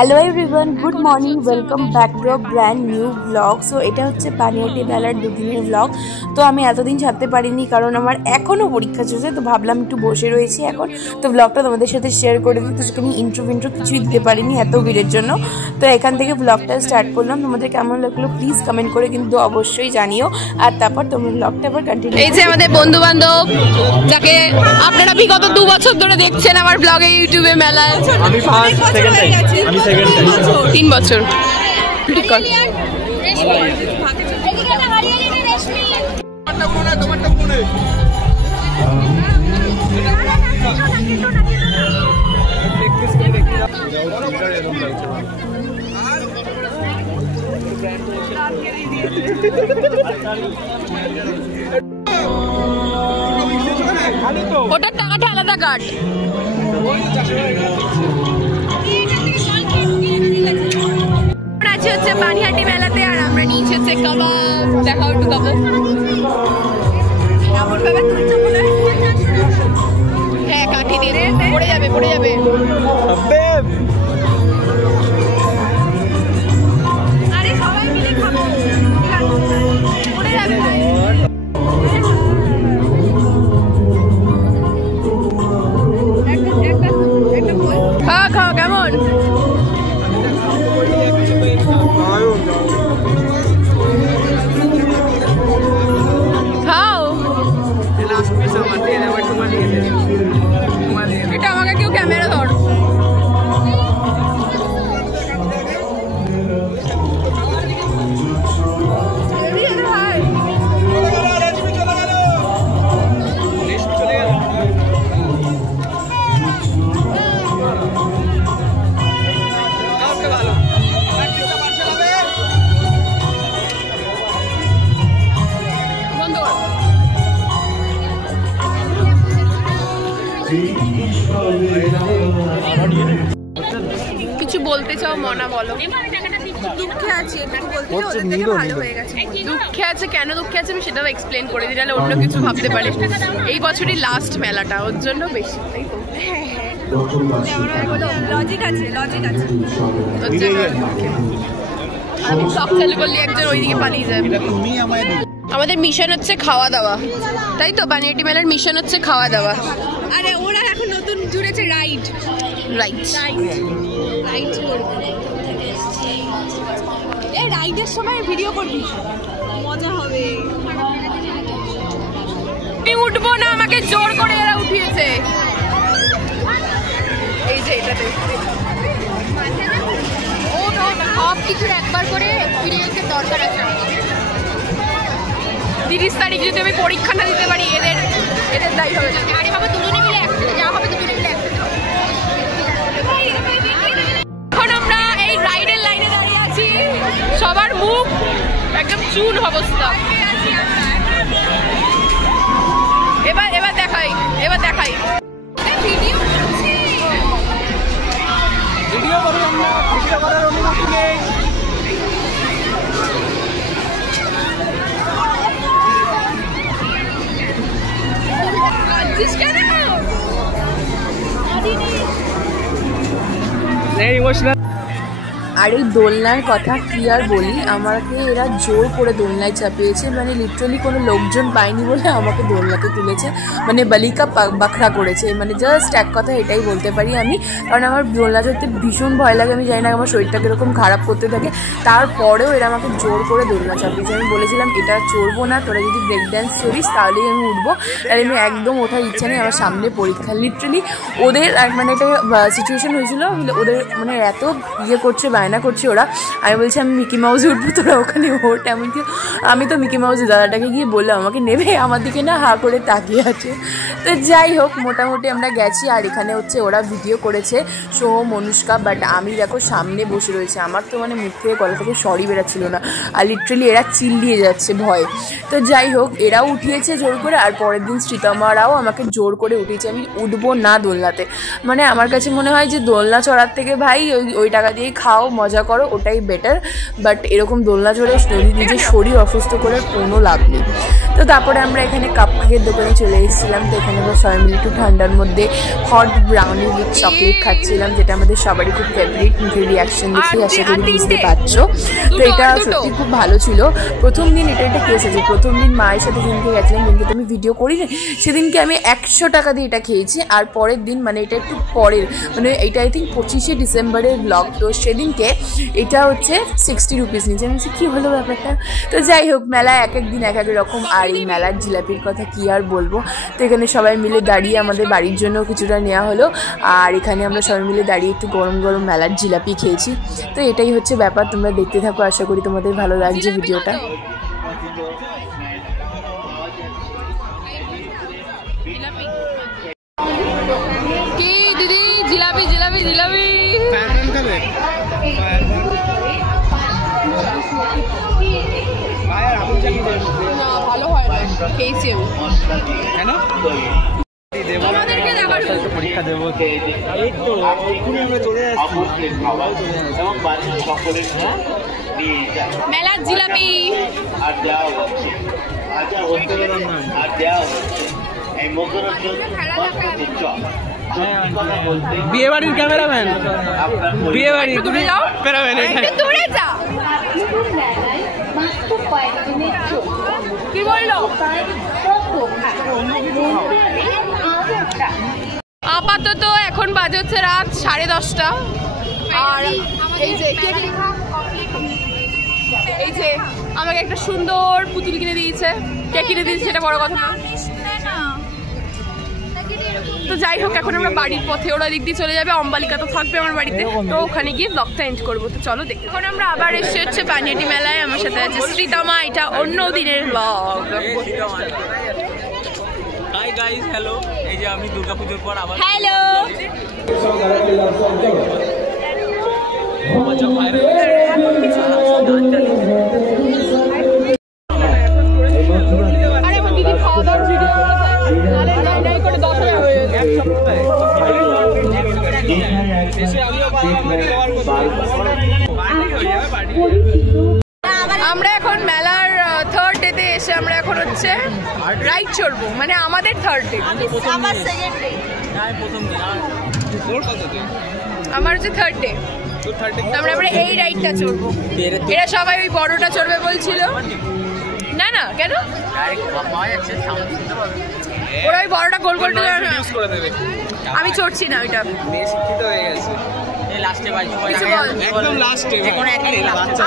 Hello everyone, good morning, welcome back to a brand new blog. So এটা হচ্ছে পানিহাটি মেলার দুদিনের ব্লগ। তো আমি এতদিন ছাড়তে পারিনি কারণ আমার এখনও পরীক্ষা চলছে, তো ভাবলাম একটু বসে রয়েছি এখন, তো ব্লগটা তোমাদের সাথে শেয়ার করে দিই। তো সেখানে ইন্ট্রো কিছুই দিতে পারিনি এত ভিড়ের জন্য। তো এখান থেকে ব্লগটা স্টার্ট করলাম। তোমাদের কেমন লাগলো প্লিজ কমেন্ট করে কিন্তু অবশ্যই জানিও, আর তারপর তোমরা ব্লগটা আবার কন্টিনিউ। এই যে আমাদের বন্ধু বান্ধব, যাকে আপনারা বিগত 2 বছর ধরে দেখছেন আমার ব্লগে, ইউটিউবে, মেলায়। আমি ফার্স্ট সেকেন্ড টাইম, আমি সেকেন্ড টাইম 3 বছর। ঠিক কর ওটার টাকাটা আলাদা কাট। আছে হচ্ছে পানিহাটি মেলাতে, আর আমরা নিয়েছি হচ্ছে কাবাব। দেখাও একটু কাবাব। হ্যাঁ, কাঠি দিয়ে পড়ে যাবে, পড়ে যাবে। আরে সবাই মিলে খাবো, পড়ে যাবে। খাওয়া খাওয়া কেমন? খাও। এটা আমাকে কেউ ক্যামেরা ধর। কিছু বলতে চাও মনা, বলো। দুঃখে আছি, ভালো হয়ে গেছে। দুঃখে আছে, কেন দুঃখে আছে আমি সেটাও এক্সপ্লেন করে দিই, নাহলে অন্য কিছু ভাবতে পারে। এই বছরই লাস্ট মেলাটা, ওর জন্য বেশি। লজিক আছে, লজিক আছে। আমি সব চালু করলে একজন ওইদিকে পালিয়ে যাবে। আমাদের মিশন হচ্ছে খাওয়া দাওয়া, তাই তো? পানিহাটি মেলার মিশন হচ্ছে খাওয়া দাওয়া। আরে ওরা এখন নতুন জুড়েছে রাইড। রাইড রাইড এই রাইডের সময় ভিডিও করবি, মজা হবে। আমি উঠবো না, আমাকে জোর করে এরা উঠিয়েছে। এই যে এটাতে ও সব কিছুর একবার করে এক্সপিরিয়েন্সের দরকার আছে। 30 তারিখ যদি আমি পরীক্ষা না দিতে পারি, এদের দায়ী হবে। আরে বাবা, দুজনে মিলে একসাথে যাওয়া হবে, দুজনে মিলে একসাথে। এখন আমরা এই রাইডের লাইনে দাঁড়িয়ে আছি, সবার মুখ একদম চুন অবস্থা। এবার দেখাই, ভিডিও করো। আমরা ভিডিও করার অনুমতি নেই। আর এই দোলনার কথা কি আর বলি, আমাকে এরা জোর করে দোলনায় চাপিয়েছে। মানে লিটারালি কোনো লোকজন পায়নি বলে আমাকে দোলনাতে তুলেছে, মানে বালিকা বাখরা করেছে। মানে জাস্ট এক কথা এটাই বলতে পারি আমি, কারণ আমার দোলনা চড়তে ভীষণ ভয় লাগে। আমি জানি না, আমার শরীরটা কীরকম খারাপ করতে থাকে, তারপরেও এরা আমাকে জোর করে দোলনা চাপিয়েছে। আমি বলেছিলাম এটা চড়বো না, তোরা যদি ব্রেক ড্যান্স চড়িস তাহলেই আমি উঠবো, তাহলে আমি একদম ওঠার ইচ্ছা নেই। আমার সামনে পরীক্ষা, লিটারালি ওদের মানে একটা সিচুয়েশন হয়েছিল, ওদের মানে এত ইয়ে করছে, বায়না বায়না করছে ওরা। আমি বলছি আমি মিকি মাউসে উঠবো, তোরা ওখানে ওঠ। এমনকি আমি তো মিকি মাউসে দাদাটাকে গিয়ে বললাম আমাকে নেবে, আমার দিকে না হা করে তাকিয়ে আছে। তো যাই হোক, মোটামুটি আমরা গেছি। আর এখানে হচ্ছে ওরা ভিডিও করেছে সোহম, অনুষ্কা, বাট আমি দেখো সামনে বসে রয়েছে। আমার তো মানে মুখ থেকে গলা থেকে সরি বেরাচ্ছিল না, আর লিটারেলি এরা চিল্লিয়ে যাচ্ছে ভয়। তো যাই হোক, এরাও উঠিয়েছে জোর করে, আর পরের দিন শ্রীতমারাও আমাকে জোর করে উঠিয়েছে। আমি উঠবো না দোলনাতে, মানে আমার কাছে মনে হয় যে দোলনা চড়ার থেকে ভাই ওই টাকা দিয়েই খাও, মজা করো, ওটাই বেটার। বাট এরকম দোলনা চড়ে নিজের শরীর অসুস্থ করার কোনো লাভ নেই। তো তারপরে আমরা এখানে কাপকেকের দোকানে চলে এসেছিলাম। তো এখানে আমরা সবাই মিলে একটু ঠান্ডার মধ্যে হট ব্রাউনি উইথ চকলেট খাচ্ছিলাম, যেটা আমাদের সবারই খুব ফেভারিট। মুখের রিয়াকশন দেখে আশা করি বুঝতে পারছো। তো এটা সত্যি খুব ভালো ছিল। প্রথম দিন এটা একটা কেস আছে, প্রথম দিন মায়ের সাথে যেদিনকে গেছিলাম, দিনকে তো আমি ভিডিও করি না, সেদিনকে আমি 100 টাকা দিয়ে এটা খেয়েছি। আর পরের দিন মানে এটা একটু পরের, মানে এটা আই থিঙ্ক 25শে ডিসেম্বরের ব্লগ। তো সেদিনকে এটা হচ্ছে 60 রুপিস নিয়েছে। আমি বলছি কী হলো ব্যাপারটা। তো যাই হোক, মেলা এক এক দিন এক এক রকম। আর এই মেলার জিলাপির কথা কি আর বলবো। তো এখানে সবাই মিলে দাঁড়িয়ে আমাদের বাড়ির জন্য কিছুটা নেওয়া হলো, আর এখানে আমরা সবাই মিলে দাঁড়িয়ে একটু গরম গরম মেলার জিলাপি খেয়েছি। তো এটাই হচ্ছে ব্যাপার, তোমরা দেখতে থাকো, আশা করি তোমাদের ভালো লাগছে ভিডিওটা। কি দিদি জিলাপি জিলাপি জিলাপি ভালো হয় না, খেয়েছি কেন তোমাদেরকে দেখার পরীক্ষা দেবো। এই তো চলে আসছি মেলার জিলাপি। বিয়ে বাড়ির ক্যামেরাম্যান, বিয়ে বাড়ি দূরে যাও, দূরে যা। কি বললো? আপাতত এখন বাজে হচ্ছে রাত 10:30। আর এই যে আমাকে একটা সুন্দর পুতুল কিনে দিয়েছে। কে কিনে দিয়েছে সেটা বড় কথা না। তো যাই হোক, এখন আমরা বাড়ির পথে, ওরা দিক দিয়ে চলে যাবে, অম্বালিকা তো থাকবে আমার বাড়িতে, তো ওখানে গিয়ে ব্লগটা এন্ড করবো। তো চলো দেখি। এখন আমরা আবার এসে হচ্ছে পানিহাটি মেলায়, আমার সাথে আছে শ্রীতমা। এটা অন্য দিনের ব্লগ। Hi guys, hello. এই যে আমি দুর্গাপূজার পর আবার হ্যালো। আমরা এখন মেলার থার্ড ডেতে এসে আমরা এখন হচ্ছে রাইড চড়বো, মানে আমাদের থার্ড ডে, আমার হচ্ছে থার্ড ডে। আমরা এই রাইডটা চড়বো। এরা সবাই ওই বড়টা চড়বে বলছিল। না না কেন, ওরা ওই বড়টা গোল গোল আমি চড়ছি না ওইটা।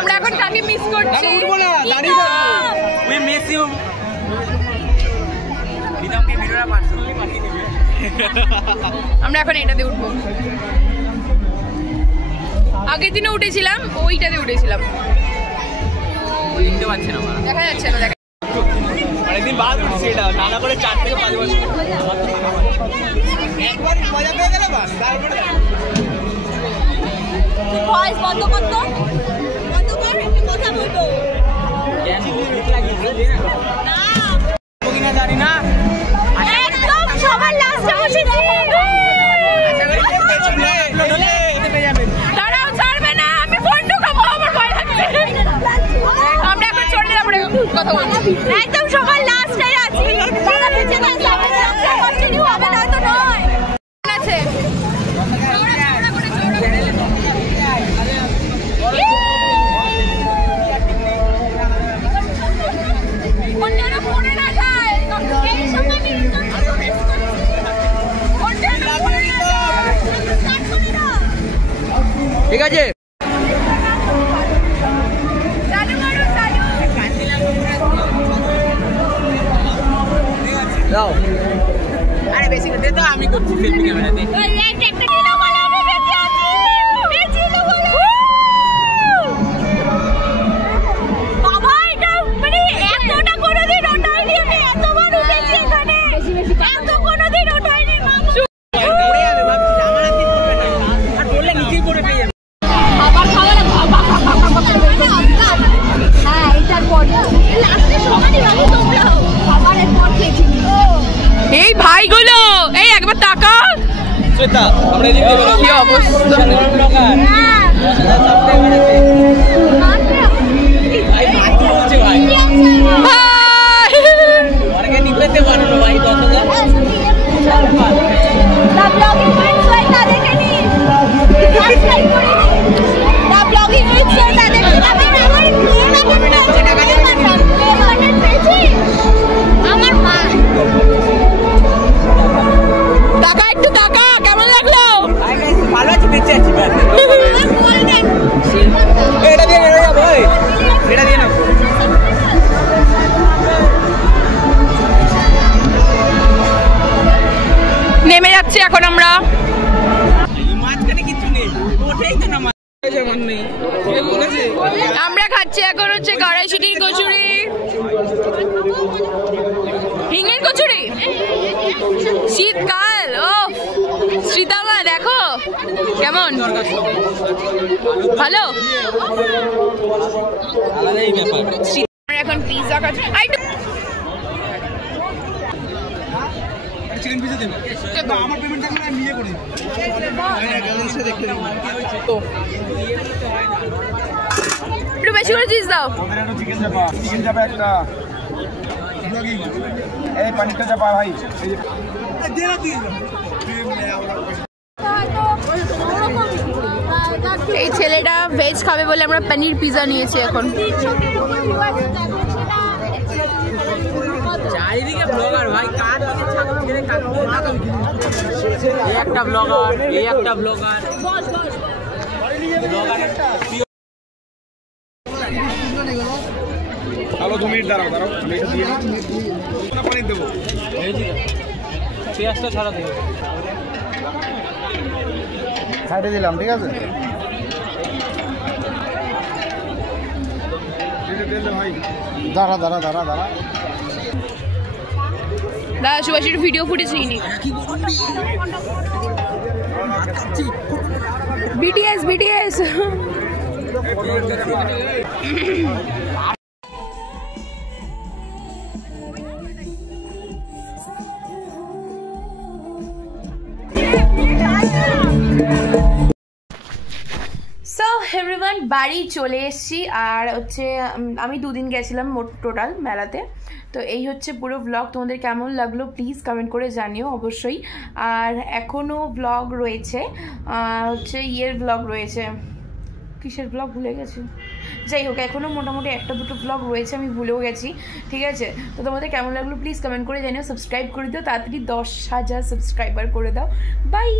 আমরা এখন কাকে মিস করছি? আমরা এখন এটাতে উঠবো। আগের দিনে উঠেছিলাম, ওইটাতে উঠেছিলাম, দেখা যাচ্ছে না। অনেকদিন বাদ উঠছি এটা, নানা করে 4 থেকে 5 বছর একবার মজা পেয়ে গেলে বাস। তারপরে ভয়েস বন্ধ করতো, বন্ধ কর, একটু কথা বলবো। কেন ভূত লাগিয়েছে না কিনা জানি না। একদম সবার লাস্টে বসেছি। দাঁড়াও, ছাড়বে না, আমি ফোন ঢুকাবো, আমার ভয় লাগছে। আমরা এখন চলে যাবো, কথা বলবো। একদম সবার লাস্টে আছি, কন্টিনিউ হবে না তো নয় আছে। ঠিক আছে, আরে বেশি করে তো আমি করছি সেলফি ক্যামেরাতে। শ্বেতা আমরা এদিকে বেরোবো কি অবস্থা ব্লগার ভাই মাত্র বলছে ভাই ওরকে নিতে পারো না ভাই 10000 না ব্লগিং করে না দেখে নি সাবস্ক্রাইব করে নি না ব্লগিং করে না দেখে আমার মা টাকা একটু টাকা কেমন লাগলো ভালো আছে বেঁচে আছি ব্যাস এটা দিয়ে বেরো যাবো এটা দিয়ে নাও নেমে যাচ্ছি এখন আমরা মাঝখানে কিছু নেই ওঠেই তো না যেমন নেই কে বলেছে আমরা খাচ্ছি এখন হচ্ছে কড়াইশুটির কচুরি হিঙের কচুরি শীতকাল ও শীতলা দেখো কেমন ভালো আলাদাই ব্যাপার আমরা এখন পিৎজা খাচ্ছি চিকেন পিজা দেব আমার পেমেন্ট থাকলে আমি নিয়ে করি ব্যালেন্সে দেখতে দেব একটু বেশি করে চিজ দাও ওদের একটু চিকেন চাপা একটা এই পানিটা চাপা ভাই এই ছেলেটা ভেজ খাবে বলে আমরা পনির পিৎজা নিয়েছি এখন চারিদিকে ব্লগার ভাই কার দিকে ছাগল ছেড়ে কাটবো এই একটা ব্লগার এই একটা ব্লগার ব্লগার চলো 2 মিনিট দাঁড়াও আমি এটা দিয়ে দিই পানি দেবো এই যে পেঁয়াজটা ছাড়া দেব সাইডে দিলাম ঠিক আছে ভাই দাঁড়া দাদা সুভাষের ভিডিও ফুটেজ নিইনি বিটিএস সো এভরিওয়ান বাড়ি চলে এসেছি আর হচ্ছে আমি 2 দিন গেছিলাম মোট টোটাল মেলাতে তো এই হচ্ছে পুরো ব্লগ তোমাদের কেমন লাগলো প্লিজ কমেন্ট করে জানিও অবশ্যই আর এখনও ব্লগ রয়েছে হচ্ছে ব্লগ রয়েছে কিসের ব্লগ ভুলে গেছি যাই হোক এখনও মোটামুটি 1-2 ব্লগ রয়েছে আমি ভুলেও গেছি ঠিক আছে তো তোমাদের কেমন লাগলো প্লিজ কমেন্ট করে জানিও সাবস্ক্রাইব করে দাও তাড়াতাড়ি 10,000 সাবস্ক্রাইবার করে দাও বাই